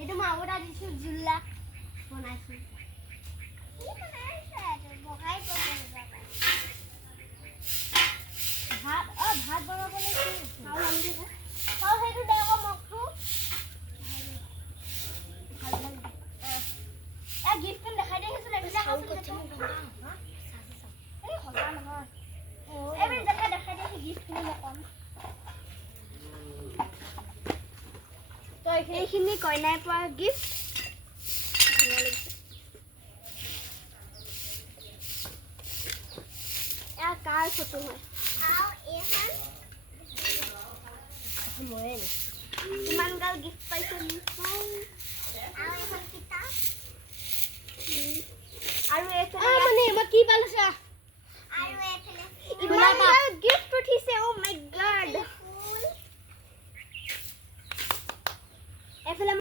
এইটো মই আগতে দিছো জুল্লা বনাইছো কি বনাইছে বহাই ভাত ভাত বনাবলৈ কি চাউল আনি দিব চাউল সেইটো দে আকৌ মগটো ভাল ভাল গিফ্টটো দেখাই দে সেইটো লাগিলে চাউল কথা হা এই হজা নহয় এবাৰ দেখাই দে গিফ্টটো নকম তো এইখিনি কইনাই পোৱা গিফ্ট এয়া কাৰ ফটো হয় কিমান গাল গিফ্ট পাইছে আৰু মানে মই কি পালো চা ইমান গাল গিফ্ট উঠিছে ও মাই গড এফালে